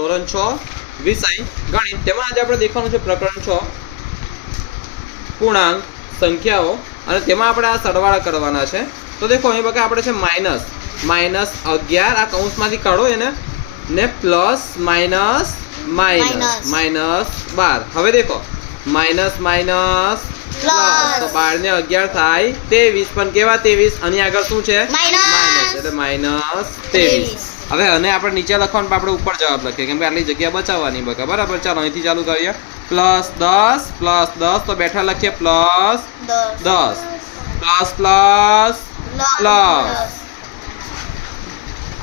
ધોરણ 6 વિષય ગણિત તેમાં આજે આપણે દેખવાનું છે પ્રકરણ 6 પૂર્ણાંક સંખ્યાઓ અને તેમાં આપણે આ સરવાળા કરવાના છે। તો દેખો અહીં બકા આપણે છે માઈનસ માઈનસ 11 આ કૌંસમાંથી કાઢો એને ને પ્લસ માઈનસ માઈનસ માઈનસ 12 હવે દેખો માઈનસ માઈનસ પ્લસ તો 12 ને 11 થાય 23 પણ કેવા 23 આની આગળ શું છે માઈનસ એટલે માઈનસ 23 હવે અને આપણે નીચે લખવાનું આપણે ઉપર જવાબ લખીએ કેમ કે આટલી જગ્યા બચાવવાની બકા બરાબર। ચાલો અહીંથી ચાલુ કરીએ +10 તો બેઠા લખીએ +10 પ્લસ પ્લસ પ્લસ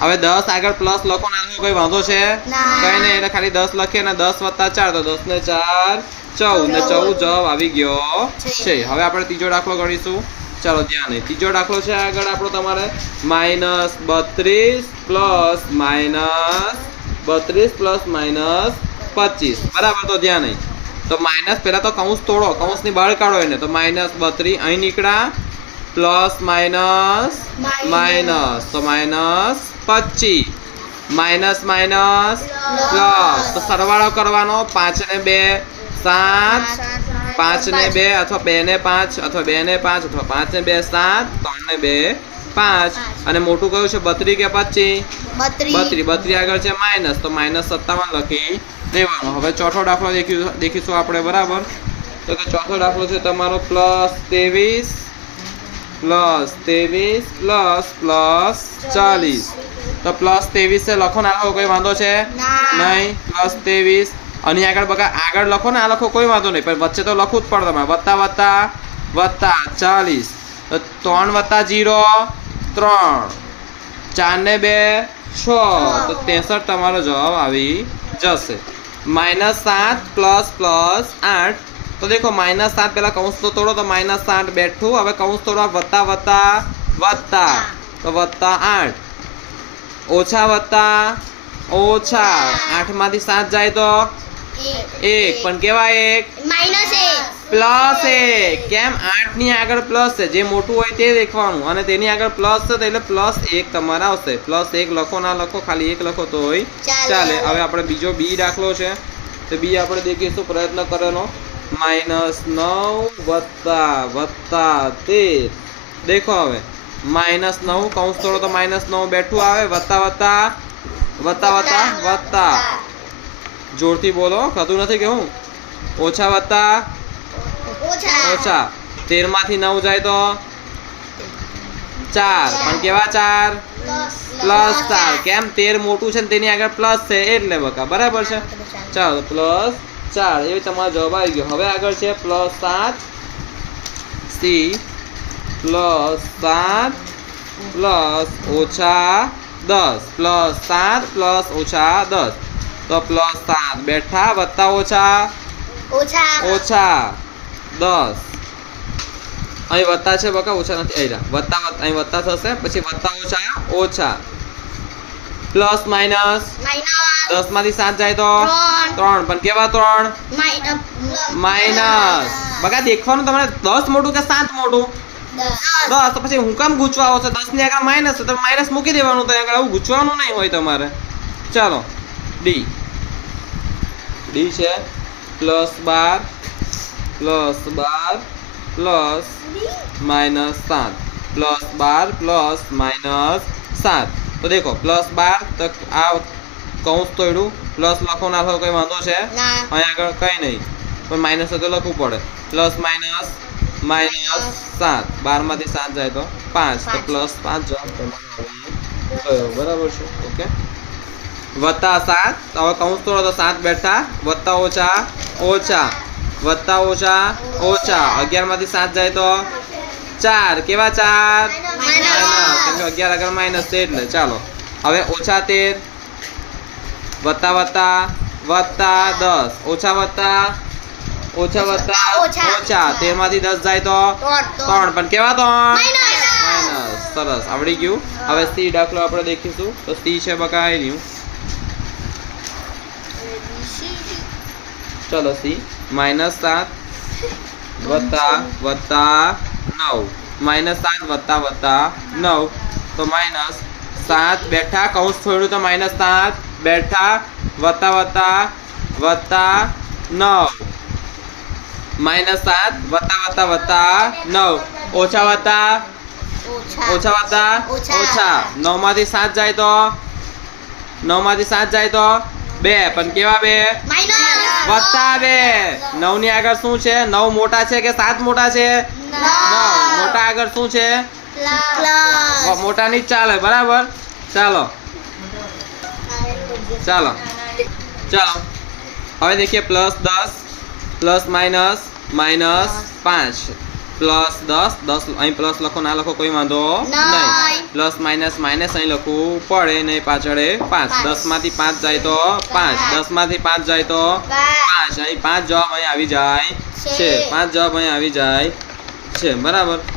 હવે 10 આગળ પ્લસ લખો ને કોઈ વાંધો છે કઈ નહીં એટલે ખાલી 10 લખીએ ને 10 + 4 તો 10 ને 4 14 ને 14 જવાબ આવી ગયો છે। હવે આપણે ત્રીજો દાખલો ગણીશું। ચાલો ધ્યાન નહીં ત્રીજો દાખલો છે આગળ આપણો તમારે -32 પ્લસ -25 બરાબર। તો ધ્યાન નહીં તો માઈનસ પહેલા તો કૌંસ તોડો કૌંસની બહાર કાઢો એને તો -32 અહીં નીકળ્યા પ્લસ માઈનસ માઈનસ તો -25 માઈનસ માઈનસ પ્લસ તો સરવાળો કરવાનો 5 ને 2 7 5 ને 2 અથવા 2 ને 5 અથવા 2 ને 5 અથવા 5 ને 2 7 3 ને 2 5 અને મોટું કયું છે 32 કે 25 32 આગળ છે માઈનસ તો -57 લખી દેવાનો। હવે ચોથો દાખલો દેખીશું આપણે બરાબર। તો કે ચોથો દાખલો છે તમારો +23 પ્લસ 40 તો +23 છે લખો ને આ કોઈ વાંધો છે નહીં +23 અને આગળ બકા આગળ લખો ને આ લખો કોઈ વાંધો નહીં પણ વચ્ચે તો લખવું જ પડે તમારે વત્તા વત્તા વત્તા 40 તો 3 + 0 3 4 ને 2 6 તો 63 તમારો જવાબ આવી જશે। -7 પ્લસ પ્લસ 8 તો દેખો -7 પહેલા કૌંસ તો તોડો તો -8 બેઠું હવે કૌંસ તોડવા વત્તા વત્તા વત્તા તો +8 ઓછા વત્તા ઓછા 8 માંથી 7 જાય તો 1 પણ કેવા 1 +1 કેમ 8 ની આગળ પ્લસ છે જે મોટું હોય તે દેખવાનું અને તેની આગળ પ્લસ છે તો એટલે +1 તમારે આવશે +1 લખો ના લખો ખાલી 1 લખો તોય ચાલે। હવે આપણે બીજો બી દાખલો છે તો બી આપણે દેખીશું પ્રયત્ન કરેલો -9 વત્તા 13 દેખો હવે -9 કૌંસ તોડો તો -9 બેઠું આવે વત્તા વત્તા વત્તા વત્તા વત્તા જોરથી બોલો થતું નથી કે હું ઓછા વત્તા ઓછા 13 માંથી 9 જાય તો 4 પણ કેવા 4 +4 કેમ 13 મોટું છે ને તેની આગળ પ્લસ છે એટલે બકા બરાબર છે। ચાલો +4 એ તમારો જવાબ આવી ગયો। હવે આગળ છે +7 સી +7 પ્લસ ઓછા 10 +7 પ્લસ ઓછા 10 તો +7 બેઠા વત્તા ઓછા ઓછા 10 અહીં વત્તા છે બકા ઓછા નથી આવ્યા વત્તા અહીં વત્તા થશે પછી વત્તા ઓછા ઓછા પ્લસ માઈનસ 10 માંથી 7 જાય તો 3 પણ કેવા 3 માઈનસ બકા દેખવાનું તમારે 10 મોટું કે 7 મોટું 10 તો પછી હું કામ ગૂંચવા આવશે 10 ની આગળ માઈનસ તો માઈનસ મૂકી દેવાનું તો આગળ આવું ગૂંચવાનું નહીં હોય તમારે। ચાલો ડી છે +12 પ્લસ -7 +12 પ્લસ -7 તો દેખો +12 તો આ કૌંસ તોડ્યું પ્લસ લખો ના લખો કઈ વાંધો છે અહીં આગળ કઈ નહીં પણ માઈનસ તો લખવું પડે પ્લસ માઈનસ -7 12 માંથી 7 જાય તો 5 તો +5 જવાબ તમારો આવી બરાબર છે ઓકે વત્તા 7 તો હવે કૌંસ તોડો તો 7 બેઠા વત્તા ઓછા ઓછા વત્તા ઓછા ઓછા 11 માંથી 7 જાય તો 4 કેવા 4 માઈનસ કેમ કે 11 આગળ માઈનસ છે એટલે ચાલો હવે ઓછા 13 વત્તા વત્તા વત્તા 10 ઓછા વત્તા ઓછા વત્તા ઓછા 13 માંથી 10 જાય તો 3 પણ કેવા 3 માઈનસ સરસ આવડી ગયું। હવે સી દાખલો આપણે દેખીશું તો સી છે બકા આવી રહ્યું ચલો સી -7 વત્તા વત્તા 9 -7 વત્તા વત્તા 9 તો -7 બેઠા કૌંસ છોડ્યું તો -7 બેઠા વત્તા વત્તા વત્તા 9 -7 વત્તા વત્તા વત્તા 9 ઓછા વત્તા ઓછા વત્તા ઓછા 9 માંથી 7 જાય તો 9 માંથી 7 જાય તો 2 પણ કેવા 2 વત્તા 2 9 ની આગળ શું છે 9 મોટા છે કે 7 મોટા છે 9 મોટા આગળ શું છે મોટા ની જ ચાલે બરાબર ચાલો ચાલો ચાલો હવે देखिए +10 પ્લસ માઇનસ -5 +10 10 અહીં પ્લસ લખો ના લખો કોઈ વાંધો નહીં પ્લસ માઇનસ માઇનસ અહીં લખવું પડે નહીં પાછળ 5 10 માંથી 5 જાય તો 5 10 માંથી 5 જાય તો 5 અહીં 5 જવાબ અહીં આવી જાય છે 5 જવાબ અહીં આવી જાય છે બરાબર